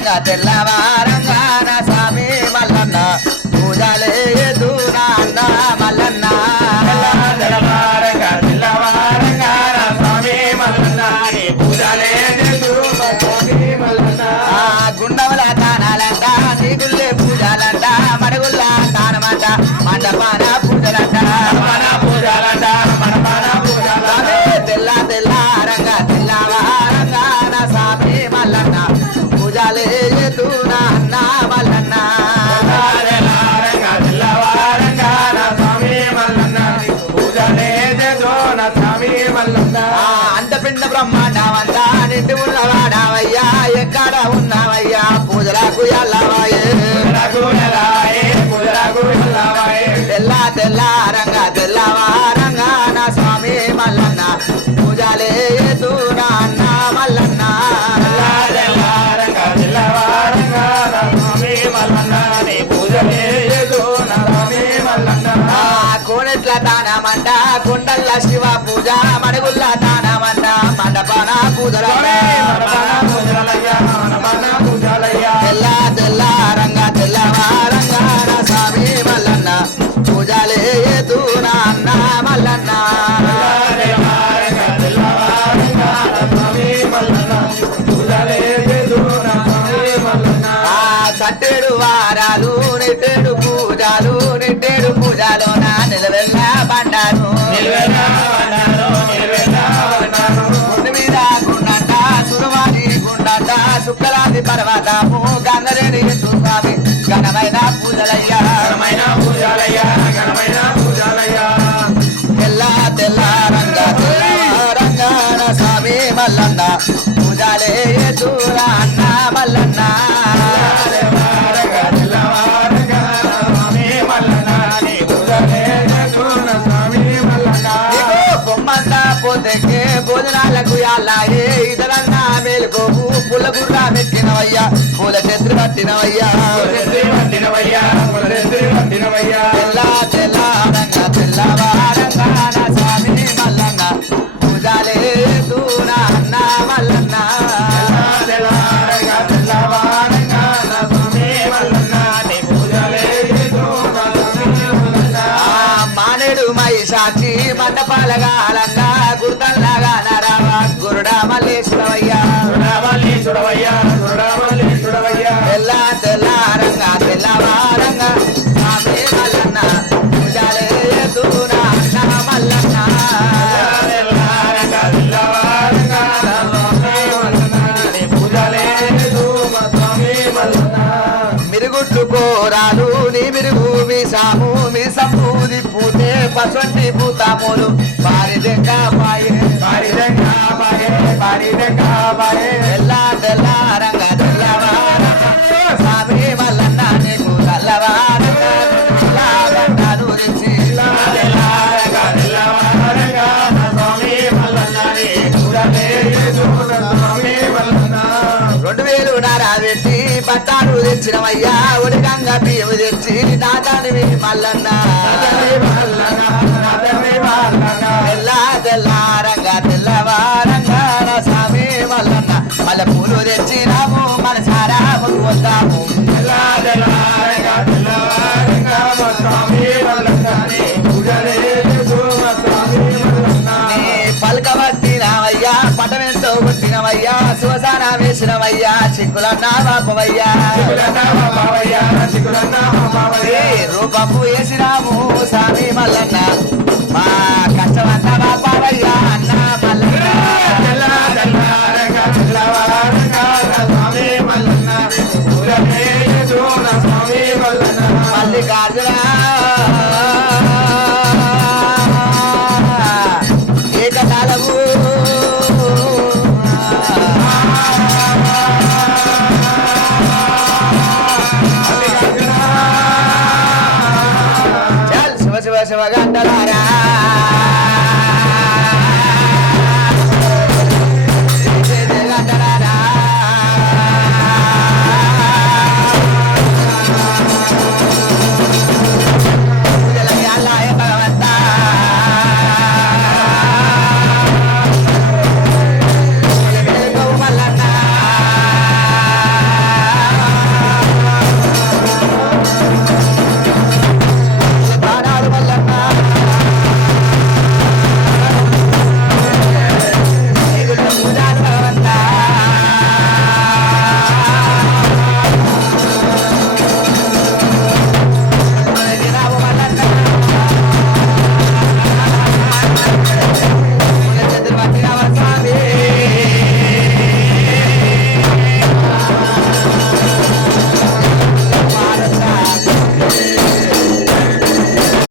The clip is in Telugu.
రంగ తెల్లవారంగా నా స్వామి మల్లన్న పూజలే దూనా అన్న మల్లన్న తెల్లవారంగా తెల్లవారంగా నా స్వామి మల్లన్న నీ పూజలే మల్లన్న గుండముల తానాలంట నీ గుళ్ళే పూజలంట మడుగుల్ల తానమంట మండపాన పూజలంట పూజలంట మనపాన పూజలంట తెల్ల తెల్లారంగా తెల్లవారంగా నా స్వామి మల్లన్న పూజలే దూనా అన్న మల్లన్న తెల్లవారంగా నా స్వామి మల్లన్న పూజలే నా స్వామి మల్లన్న అంతపిండ బ్రహ్మాండమంతా నిండి ఉన్నవాడావయ్యా ఎక్కడ ఉన్నావయ్యా పూజలకు ఎల్లవాయే తెల్ల తెల్లారంగా తెల్లవారంగా నా స్వామి మల్లన్న పూజలే దూనా అన్న మల్లన్న తెల్లవారంగా నా స్వామి మల్లన్న నీ పూజలే నా స్వామి మల్లన్న కోనెట్ల దానమంట కొండల్ల శివ పూజ మడుగుల్ల దానమంట మండపాన తెల్ల తెల్లారంగా తెల్లవారంగా నా స్వామి మల్లన్న పూజలే దూనా అన్న మల్లన్న సట్టేడు వారాలు నెట్టేడు పూజలు నా నిలవెల్ల బండారు గుండు మీద గుండంట సురవాణి గుండంట శుక్లాది పర్వతము గంగరేణి స్వామి ఘనమైన పూజలయ్యా తెల్ల తెల్లారంగా తెల్లవారంగా నా స్వామి మల్లన్న పూజలే దూరా అన్న మల్లన్న బొమ్మంతా పోతే భోజనాలకు యాలాయే ఇతరన్నా మేలుకోకు పుల్ల గుర్ర మెక్కినవయ్యా పూల చెత్రి పట్టినవయ్యా తెల్ల తెల్లారంగా తెల్లవారంగా నా స్వామి మల్లన్న పూజలే దూనా అన్న మల్లన్న మానేడు మైసాచి మండపాలగాలంగా గుర్తల్లాగా నరావా గురుడా మల్లేశ్వరవయ్యా తెల్ల తెల్లారంగా తెల్లవారంగా స్వామి మల్లన్న పూజలే దూనా అన్న మల్లన్న మిరుగుడ్లు కోరాలు నీ మిరుగు మీ సాము మీ సంపూది పూతే పసంటి పూతాములు తెల్ల తెల్లారంగా తెల్లవారంగా స్వామి మల్లన్న నీకు తెల్లవారంగా రెండు వేలు నారా పెట్టి పట్టాలు తెచ్చినవయ్యా ఉడికంగా బియ్యం తెచ్చి దాదాని మల్లన్న తెల్ల తెల్లారంగా తెల్లవారంగా నా స్వామి మల్లన్న మళ్ళీ పూలు తెచ్చినాము మన సారా ముందు వస్తాము పలకబట్టినవయ్యా పటమెంతో కొట్టినవయ్యా శివసాన వేసినవయ్యా చిక్కులన్నా బాపవయ్యా రూపము వేసినాము స్వామి మల్లన్న మా కష్టమంతా బాపవయ్యా అన్న మల్లన్న మల్లికార్జున ఏకకాలము శివ శివ శివగా